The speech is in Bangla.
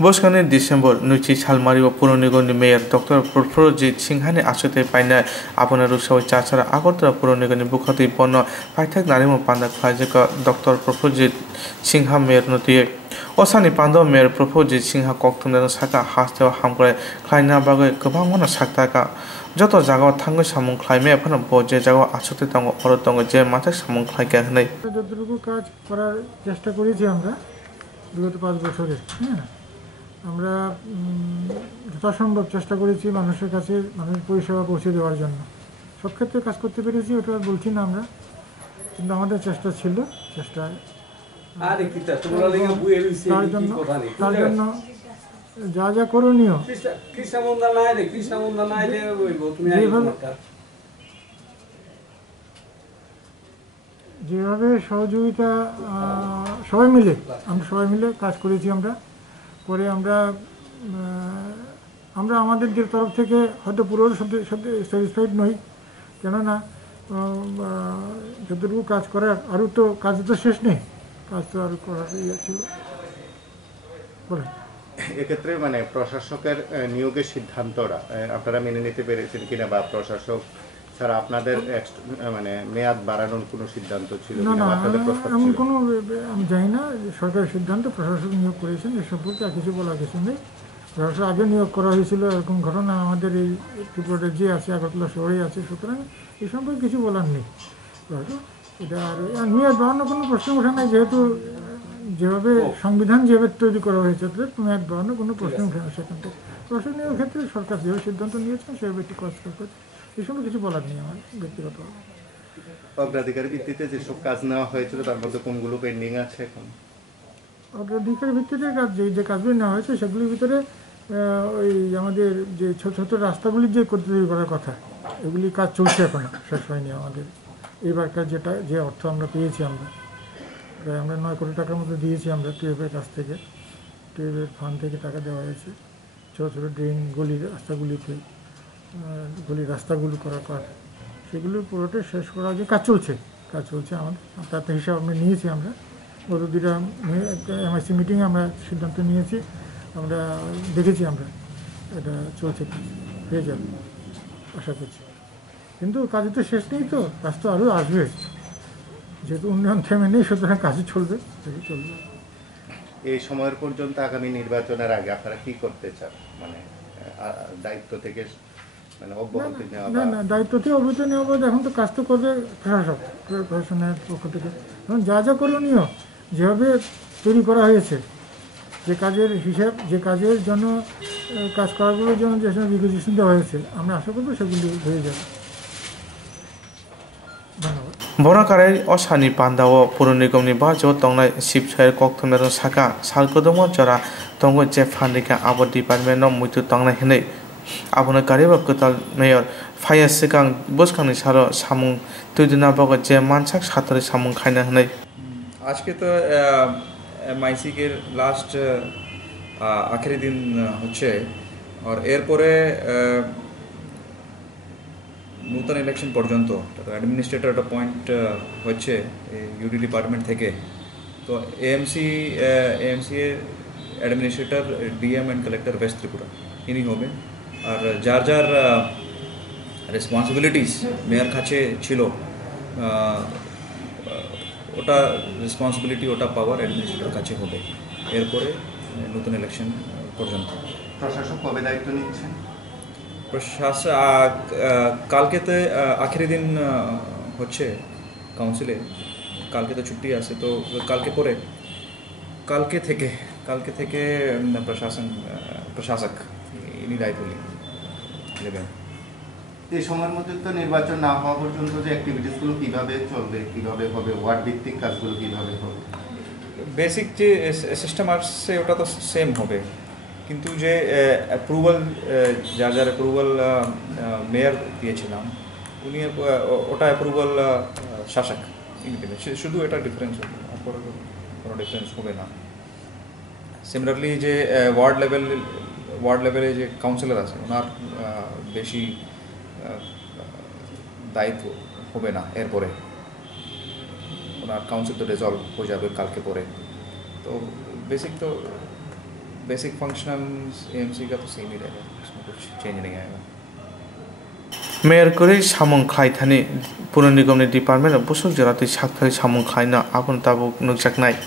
बसखानि डिसेम्बर नैथि सालमारियाव पुर निगमनि मेयर डक्टर प्रफुल्लजित सिंहानि आसुथै पाइनाय आबना रुसावै चाचारा आगरतला पुर निगमनि बुखाति बन्न फाइथाक नारिमु पान्दा खाजक डक्टर प्रफुल्लजित सिंहा मेयर नतिये असानि पान्दा मेयर प्रफुल्लजित सिंहा कक्तुमदन साका हास्तेव हामग्राय खायना बागै गोबां साक्ताका যত জায়গা থাঙ্গৈ সামুং খাইমে এখন যে জায়গা আসতে দङ অর দङ যে মাথা সামুং খাইকা হनै যতটুকু কাজ করার চেষ্টা করেছি আমরা বিগত 5 বছরে আমরা যথাসম্ভব চেষ্টা করেছি মানুষের কাছে মানুষের পরিষেবা পৌঁছে দেওয়ার জন্য সব ক্ষেত্রে কাজ করতে পেরেছি ওটা বলছি না আমরা কিন্তু আমাদের চেষ্টা ছিল চেষ্টায় তার জন্য যা যা করণীয় যেভাবে সহযোগিতা সবাই মিলে কাজ করেছি আমরা করে আমরা আমাদের যে তরফ থেকে হয়তো পুরো সাথে স্যাটিসফাইড নই কেননা যতটুকু কাজ করার আরও তো কাজ তো শেষ নেই কাজ তো আরও করার ইয়ে ছিল বলে এক্ষেত্রে মানে প্রশাসকের নিয়োগের সিদ্ধান্তটা আপনারা মেনে নিতে পেরেছেন কিনা বা প্রশাসক স্যার আপনাদের মানে মেয়াদ বাড়ানোর কোনো সিদ্ধান্ত ছিল না না এমন কোনো আমি জানি না সরকারের সিদ্ধান্ত প্রশাসক নিয়োগ করেছেন এ সম্পর্কে আর কিছু বলার কিছু নেই প্রশাসক আগে নিয়োগ করা হয়েছিল এরকম ঘটনা আমাদের এই ত্রিপুরাতে যে আছে আগরতলা শহরেই আছে সুতরাং এই সম্পর্কে কিছু বলার নেই এটা আর মেয়াদ বাড়ানোর কোনো প্রশ্ন ওঠে নাই যেহেতু যেভাবে সংবিধান যেভাবে তৈরি করা হয়েছে মেয়াদ বাড়ানোর কোনো প্রশ্ন ওঠে না সেখান থেকে প্রশাসক নিয়োগের ক্ষেত্রে সরকার যেভাবে সিদ্ধান্ত নিয়েছেন সেভাবে একটি কাজ করছে এই সময় কিছু বলার নেই আমার ব্যক্তিগত অগ্রাধিকারের ভিত্তিতে যেসব কাজ নেওয়া হয়েছিল তার মধ্যে কোনগুলো পেন্ডিং আছে এখন অগ্রাধিকারের ভিত্তিতে কাজ যে কাজগুলি নেওয়া হয়েছে সেগুলির ভিতরে ওই আমাদের যে ছোট ছোট রাস্তাগুলির যে তৈরি করার কথা এগুলি কাজ চলছে এখনো শেষ হয়নি আমাদের এইবারকার যে অর্থ আমরা পেয়েছি প্রায় আমরা 9 কোটি টাকার মতো দিয়েছি আমরা টুয়েবের কাছ থেকে টুয়েবের ফান্ড থেকে টাকা দেওয়া হয়েছে ছোটো ছোটো ড্রেন গলির রাস্তাগুলো করার কাজ সেগুলো পুরোটা শেষ করার যে কাজ চলছে আমাদের তাতে হিসাব আমরা নিয়েছি আমরা গত 2টা MIC মিটিংয়ে আমরা সিদ্ধান্ত নিয়েছি আমরা দেখেছি আমরা এটা চলছে হয়ে যাবে আশা করছি কিন্তু কাজে তো শেষ নেই তো কাজ তো আরও আসবে যেহেতু উন্নয়ন থেমে নেই সুতরাং কাজই চলবে এই সময়ের পর্যন্ত আগামী নির্বাচনের আগে আপনারা কি করতে চান মানে দায়িত্ব থেকে মানে অব্যাহতি নেওয়া না দায়িত্ব থেকে অব্যাহতি নেওয়া বলতে এখন তো কাজ তো করবে প্রশাসনের পক্ষ থেকে এখন যা করণীয় যেভাবে তৈরি করা হয়েছে যে কাজের হিসাব যে কাজের জন্য কাজ করাগুলোর জন্য যে সময় রিকুইজিশন দেওয়া হয়েছে আমরা আশা করবো সেগুলি হয়ে যাবে ধন্যবাদ বরাকারাই অসানি পান্দাও পুর নিগমনি বাজো তংনাই শিবসায়ের কক্তমের সাকা সালকদম জরা তঙ্গ যে ফান্ডিকা আবদ ডিপার্টমেন্ট মৃত্যু তংনাই হেনে আবনা গারিবা কতাল মেয়র ফায়ার সিগাং বসখানি সাरो সামুং তুইদিনা বগ যে মানসাক সাতরে সামুং খাইনা হেনে আজকে তো MIC के লাস্ট আখেরি দিন হচ্ছে আর এরপরে নতুন ইলেকশন পর্যন্ত অ্যাডমিনিস্ট্রেটর অ্যাপয়েন্ট হচ্ছে ইউডি ডিপার্টমেন্ট থেকে তো AMC এর administrator DM and collector West Tripura ইনি হবেন আর যার রেসপন্সিবিলিটিস মেয়র কাছে ছিল ওটা রেসপন্সিবিলিটি ওটা পাওয়ার অ্যাডমিনিস্ট্রেটর কাছে হবে এরপরে নতুন ইলেকশন পর্যন্ত প্রশাসক কবে দায়িত্ব নিচ্ছেন প্রশাসক কালকেতে আখেরি দিন হচ্ছে কাউন্সিলে কালকে তো ছুটি আছে তো কালকে থেকে প্রশাসক ইনি দায়িত্ব নেবেন এই সময়ের মধ্যে তো নির্বাচন না হওয়া পর্যন্ত যে অ্যাক্টিভিটিসগুলো কিভাবে চলবে কিভাবে হবে ওয়ার্ড ভিত্তিক কাজগুলো কিভাবে হবে বেসিক যে সিস্টেম আসছে ওটা তো সেম হবে কিন্তু যে অ্যাপ্রুভাল যার অ্যাপ্রুভাল মেয়র দিয়েছিলাম উনি ওটা অ্যাপ্রুভাল শাসক শুধু এটা ডিফারেন্স হবে কোনো ডিফারেন্স হবে না সিমিলারলি যে ওয়ার্ড লেভেলে যে কাউন্সিলর আছে ওনার বেশি দায়িত্ব হবে না এরপরে ওনার কাউন্সিল তো রেজলভ হয়ে যাবে কালকে পরে তো বেসিক তো बेसिक फंक्शंस एएमसी का तो सेम ही रहेगा, उसमें कुछ चेंज नहीं आएगा। मेयर करे सामं खाई थानी पुर निगमनि डिपार्टमेंट बुसुक जराति सातखारि सामं खाइना आबुन ताबुक नुकजाकनाय।